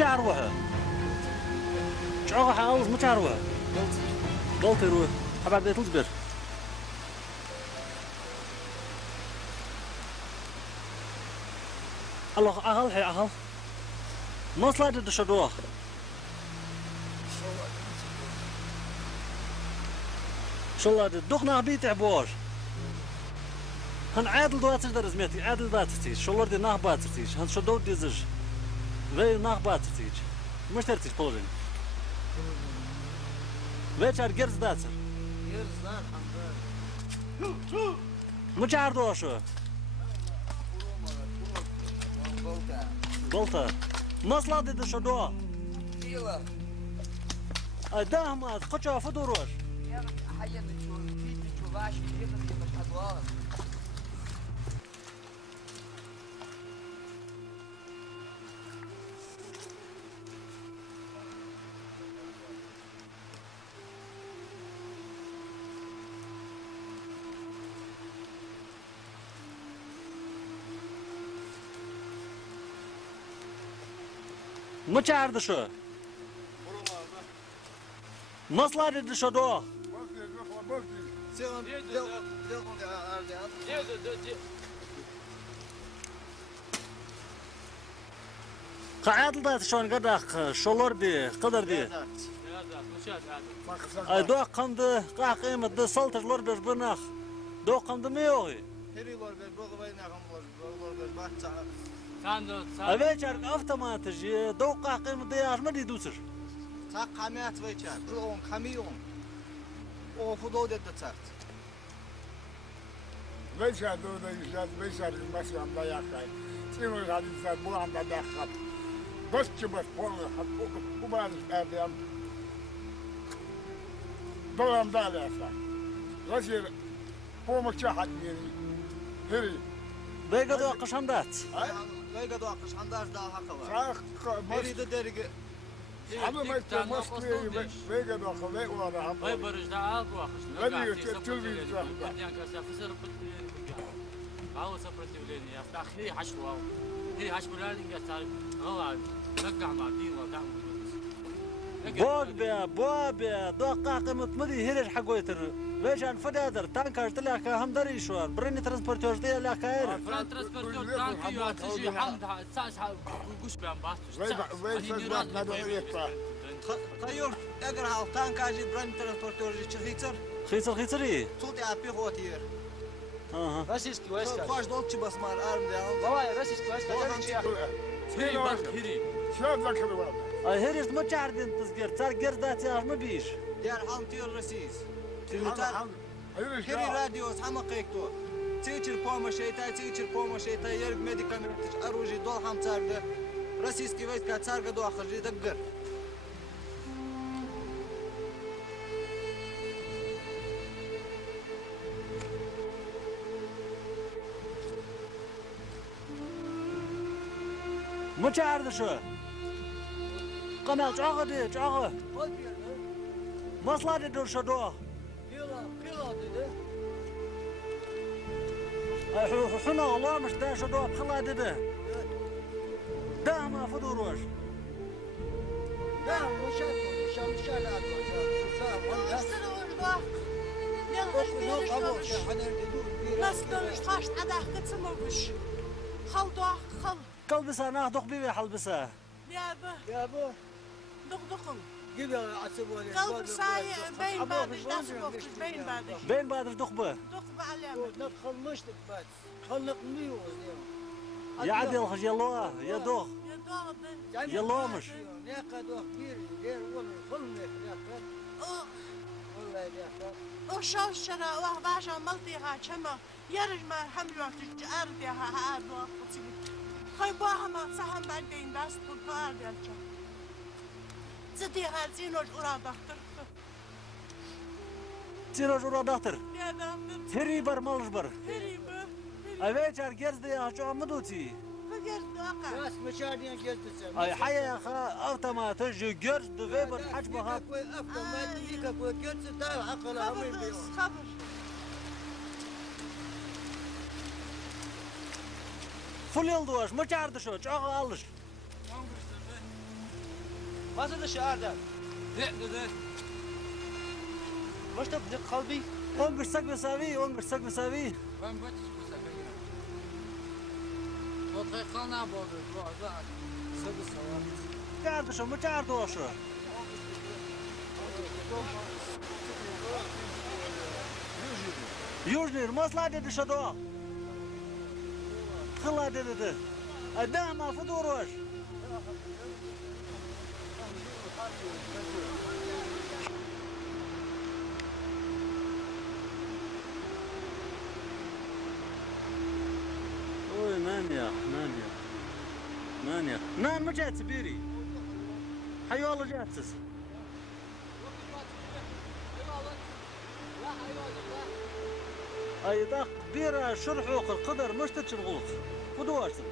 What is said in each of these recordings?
متعروها شعوها حاوز متعروها قلت يروح حباب ديت الزبر الله أهل هي أهل ما صلت الشدوخ شو الله دخنا بيت عبور هن عادل دواتش در زميتي عادل دواتش شو الله دي ناه باتش هن شو دو ديزج وی نخ باترتیج مشترتیج پولین وی چار گرز داتر گرز دار همدار مچار دوشو غلطه مصلا دیده شو دو دیلا ده ماز خچا فدوروش حيا بتشو فيت بتشو باش كيف مش ادوار مچار دشو مصلا دیده شو دو قاعد دات شلون قداخ شلور دي قدر دي دو قمد قاع قيمة دي سلطة لور بيش بناخ دو قمد ميوغي هري لور بيش بوغ بينا لور بيش بات أبيشار أفتماتج دو قاع قيمة دي أجمد يدوسر تا قامات ويشار اون كاميون او فدو دت تسات ويشار دو ده ويشار ماشي عم ضيعك تيمو غادي تسات بو عم ضيعك بس تبغى تقول حقوق كبار الأديان دولام دالي أصلا غسير فوق شحن يعني هري بيقدر قشندات بيقدر قشندات ده حقه هري ده درجة أنا ما يتمسكني بيقدر خليه وأنا هم باي برج ده عاد واخش لا تلفي يعني كذا فسر عاو سبرتيوليني يا أخي حشوا هي حشوا لاني قصار هو رجع مع دين ودعم بوبيا دو قاع قيمة مدي هريش حقويتر ليش أن فدادر تانكاش تلاك هم دري شوار بريني ترانسبورتور دي لاك هير فران ترانسبورتور تانكي واتجي حمد ساس قوش بيان باستوش خيور اقرا تانكاجي بريني ترانسبورتور جي خيتر خيتري صوتي عبي غوتير راسيسكي واسكا خواش دولتش بس مال ارم ديال بابا راسيسكي واسكا هي بس هيري شو ذكر والله هريش ما تعرفين تزجر تار قردات يا ما بيش ديال حام تير رسيس هري راديو حما قيكتو تيجر بوما شيتا يرق ميديكامنت اروجي دول حام تارده رسيسكي واسكا تارغ دو اخر جي دقر ما تعرف شو قمال جاغه مصلاد دور شدوه حنا والله مش دا شدوه بخلا دده دا ما فدوروش دا مش كلبسه ناخذ بيبي حلبسه يابا دخن جيب عصبوني قلب ساي بين بعدش دخل بين بعدش بين بعدش دخبه دخل عليها ندخل مشتك بس خلق ميوز يا عدل خش يلا يا دوخ يا دوغ يلا مش ناقد كبير غير ولا خلنا ناقد والله ناقد وشو شرا وحباش عملتي ها شما يرج ما حملوا تجارتي ها هاد وقتي خي باها ما صحن بعدين بس تطار يالجا زدي هازينوج ورا دكتور تيروج ورا دكتور يا دكتور هري بر مالش بر هريبه اوه چار گرز دیا شو عمدوتي فجر دقا راس مشاريا جلت سم اي حيا خا اوتوماتيك جو گرز دو ويبر حجمه ها كوي افضل ما تجيك كوي جلت دار عقل همين بيوم خبر فل يلدوش ما چارد شو چاق alış Nasıl dışarıda? لا ده مش تبدأ قلبي؟ اون قرصك بساوي اون قرصك بساوي وين بتش بسكين وطريقنا بود بعد سد سواد چارد شو ما چارد شو Южный, маслade de шадо. Хладе de. Адама фудурош. Ой, Наня. Nan mı cetse biri? Hayvalı cetsiz. أيضا بيرة شرحوق القدر مش تشغلوك فدواشتن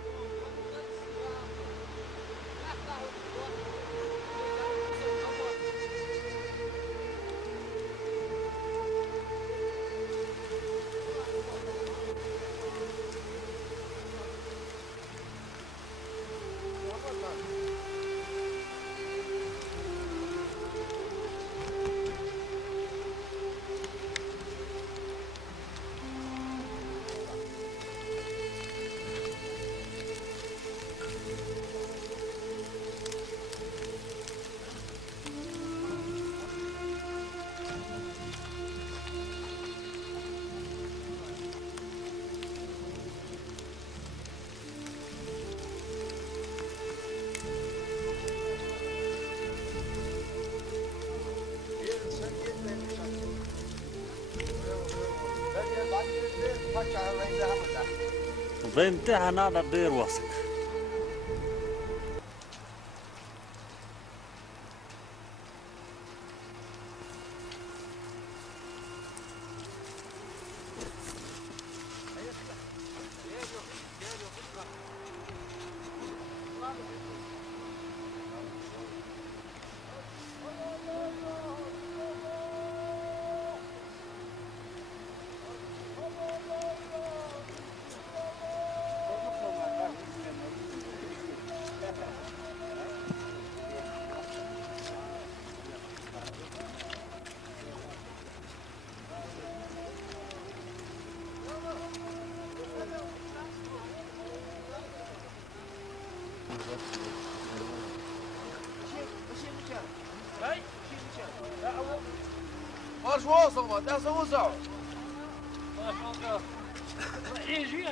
وبينتهى نادر دير واسك مارش واصل ما تحسن وسع يجي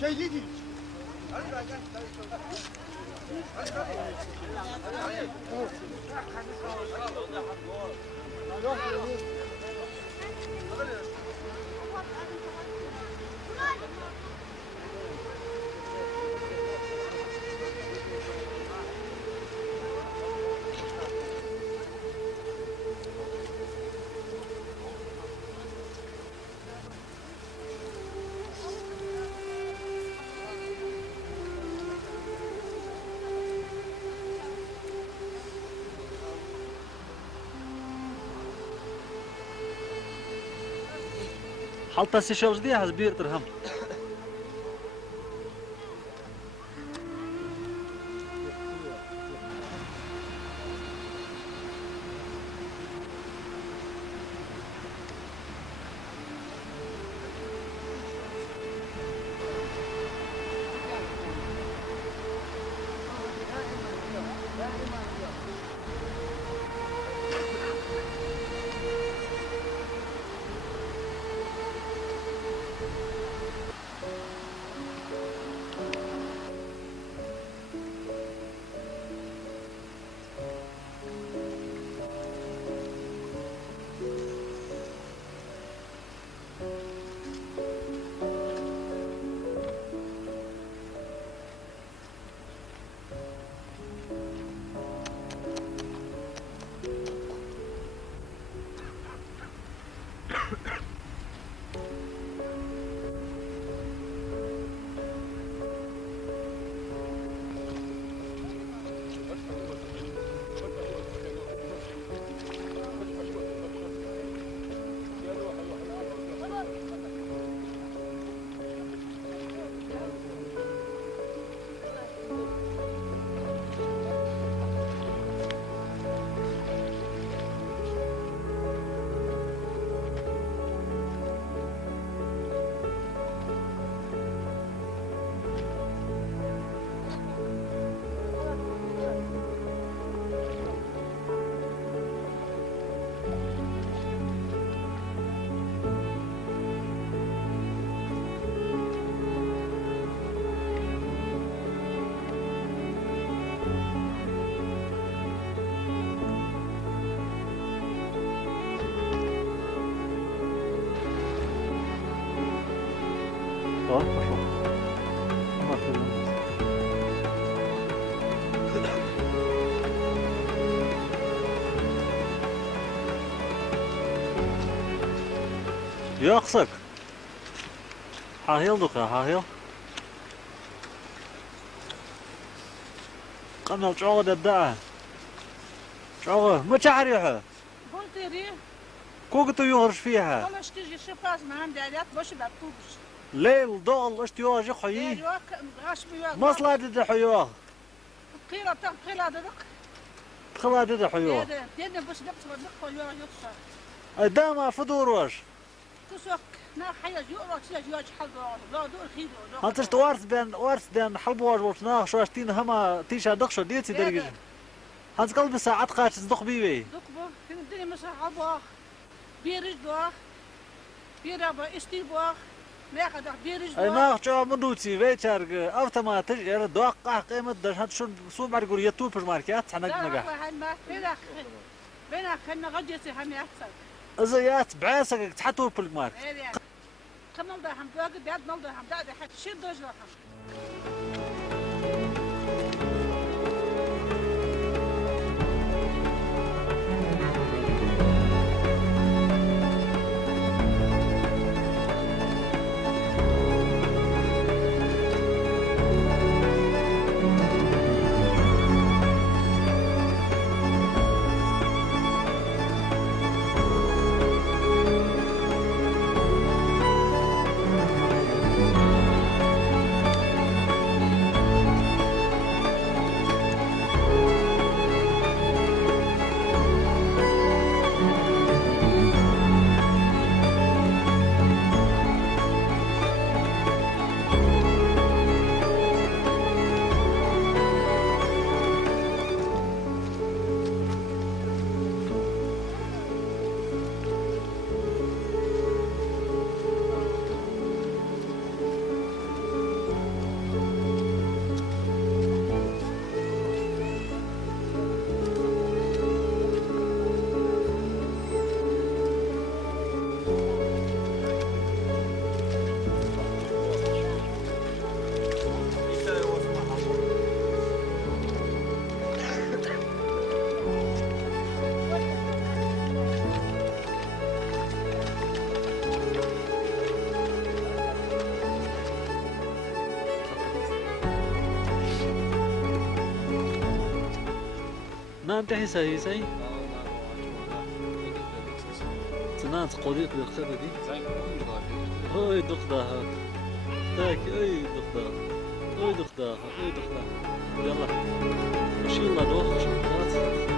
شيدي حالتا سيشلز دي هز بير درهم ياقصك هاهيل دوكا هاهيل قمل شعوغ دداء شعوغ ما تعريحه قلت لي كوكتو يهرش فيها والله اشتري شفاز ما عندي علاقة باش بطوبش ليل ضل اشتيواج حيي غاش بيواق مصلا دد حيوغ قيلة قيلة دق خلا دد حيوغ دينا باش دق يواق يقصر داما فدوروش كسوك نا حياج يقرأ تلاج يواج حلقة لا دور خيدو هانتش وارث بين حلبواج وشناخ شواشتين هما تيشا دقشو ديتي درجج هانت قلب ساعات قاتش دق بيبي دقبو كن الدنيا مسحبوخ بيرج بوخ بيرابا استي بوخ ماخد بيرج اي بوخ ناخ شو مدوتي بيتشارج اوتوماتيك ير دوقع قيمة دش هاد شو سو معقول يتوب الماركات حنا نجح بينك خلنا غديتي هم يحصل ازيات بعاسك تحطوا بالمارك كمل ده هم باقي بعد نل ده هم ده حد شيء دوج رقم نام تحي سهي سهي تنا نانس قريت بالخدة دي زي ما هاي دقدها تاك اي دقدها اي دقدها اي دقدها يلا مشي الله دوخ شوكولات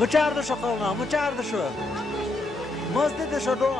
مچارده شو قلنا مچارده شو مزدده شو دو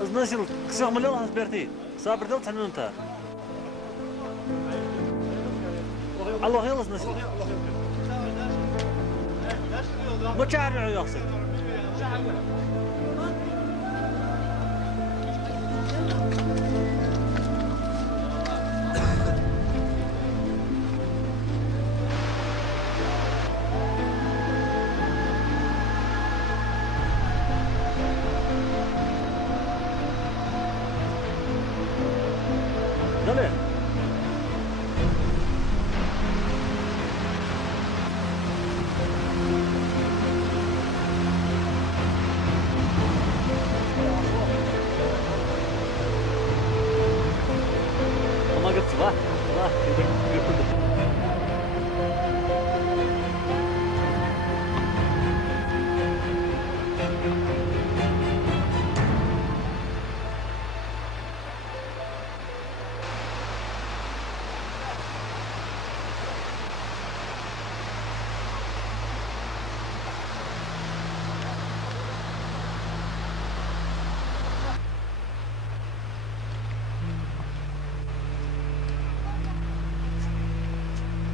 از نسل کسی ملیل هست برتی صبر دل تنون تا الله خیلی از نسل مچارع یاخسد دله ما قلت صباح صباح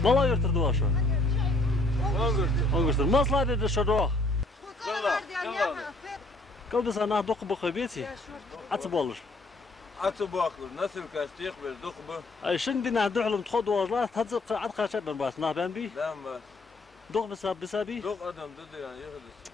والله يرتدوا شو انقشتر ما صلاه ده شدوخ كل بس انا دق بخبيتي اتبولش اتباخر نسل كاستيق بالدقبه اي شن دينا دعلم تخد والله تهزق عد خاشب من باس نهبان بي دام بس دق بسابي دق ادم ضد يعني يخلص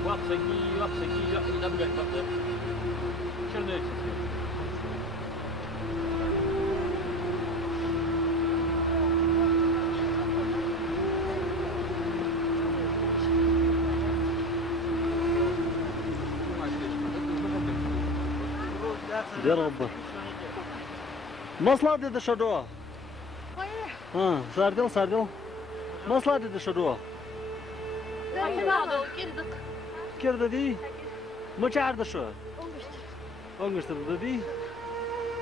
وقتك نبدأ نبدأ شو نيجي دير غبر مصلحة دي شدوه ها ساردل مصلحة دي شدوه كرده دي ما شعر شو أنقشتر دي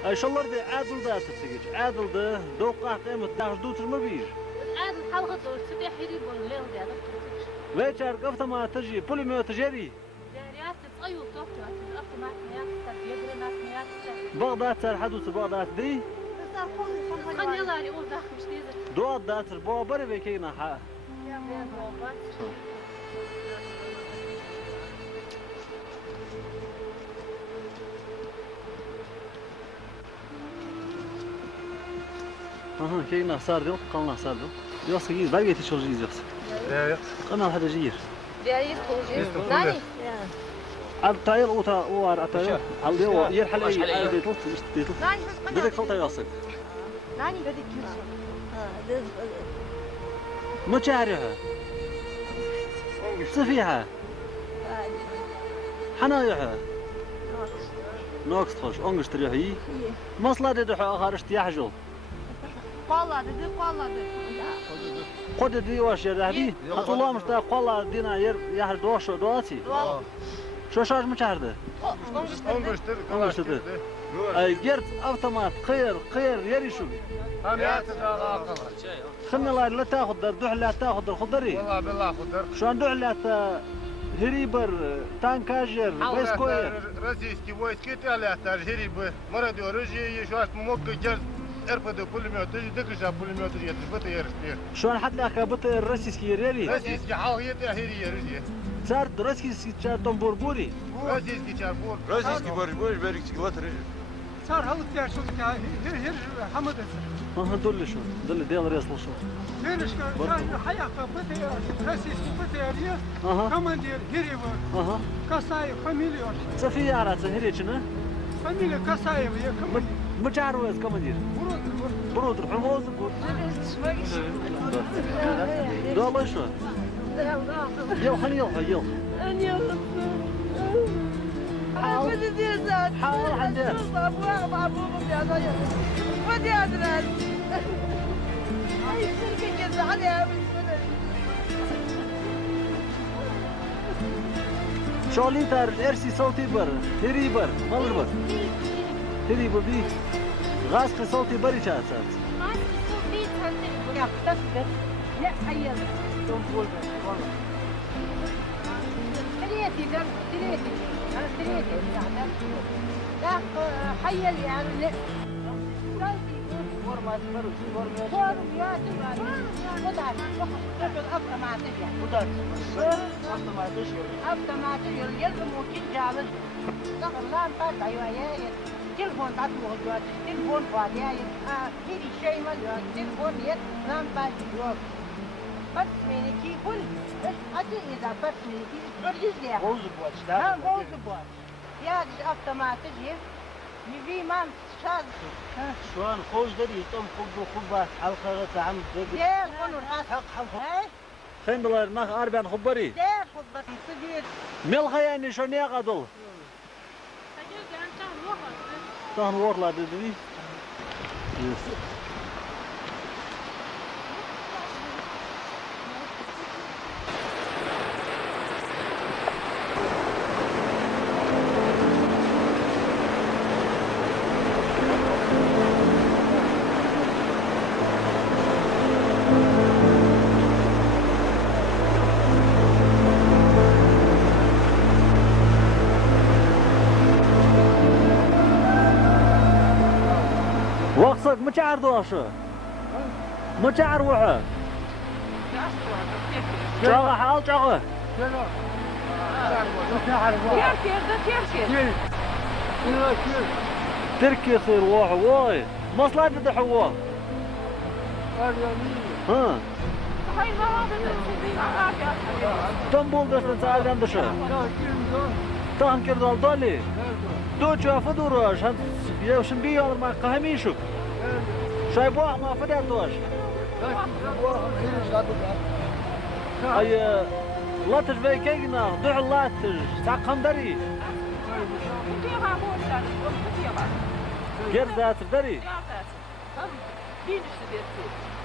أي شلر دي عادل ده تسجج عادل ده دوقع قيمة داخل دوتر ما بيج عادل حلقة سدي حريب ولا له ده ويشار قفت ما تجي بولي ما تجري جاريات تصيو توقف أفت ما كنيات تبيدر ما كنيات بغداد صار حدوث بغداد دي خلني يلا يقول داخل مش ديزر دوات داتر بوا بري بيكينا حق ها كينا صار ديل قلنا صار ديل يوصل جيز باقي تشغل جيز يوصل قلنا هذا جير جاي يدخل ناني عاد تايل وار تايل هل هو يرحل اي ديتل بدك خلطه يوصل ناني بدك يوصل ما تعرفها صفيحة حنايحها ناقص تخش أنقش تريحي مصلحة دحى خارج تيحجل قالة دي قد دي واش يرهدي الله مشتا قالة دينا يحرد واش دواتي شو شاج مشاهده أنقش تري أي جرت أوتومات خير يري شو خلنا لا تاخذ دوح لا تاخذ الخضري والله بالله خضر شلون دوح لا هريبر تانكاجر ويسكوير روسيسكي ويسكي تاع هريبر مرض ورجي شواش موك جرز ارفض بوليميوت دكجا بوليميوت يتبت يرستير شلون حد لك بط الروسيسكي يريري روسيسكي حاويه هيري رجي صار روسيسكي تشاتون بوربوري روسيسكي تشاربور روسيسكي بوربوري بيركسكي وات رجي صار هاو تاع شو تاع هير حمد ها دول شو دول ديال ريس شو ليش كان حياة بطيء روسيسكي بطيء كمان دير هيري كاساي فاميليا صفي على هيري شنو فاميليا كاساي يا كمان مجاروز كمان دير برود حموز دول شو يو خلي يو حاول عندك شولي تار ارسي صوتي بر هري بر مال بر هري ببي غاز صوتي بري شات غاز صوتي تنتي يا تصبر لا حيل تنقول تريتي در تريتي أنا تريتي يعني لا حيل يعني لا ورمات ورمات يا جماعة مدعم أبدا ما تجي مدعم أبدا ما تجي يلزم وكيل جابل دخل لا نفات أيوة تلفون تعطوه جوات تلفون فاضي هيدي شيء ما جوات تلفون يد نام فات جوات بس مني كل أجي إذا بس مني برجز ليه غوز بواتش ده غوز بواتش يا أبدا ما تجي يبي ما شاد شلون خوش دري طم خبة حلقة عم دير قولوا الحق خين دولار ناخ أربعين خبري دير خبة صغير ملخا يعني شو نيا قدول تان ورلا ددي وقصك مشاعر دواشة مشاعر وحة شغل حال شغل تركي خير واحد واي مصلحة تدحوا ها تنبول دست نساعد عندشة تهم كردال دالي دو شافه دوراش هن يوشن بيار ما قهميشك شايبوه ما فدر دوش اي لاتش بيكينا دع لاتش ساقم دري Gel dağıtır deri. Ya versin. Tam bir işte dersi.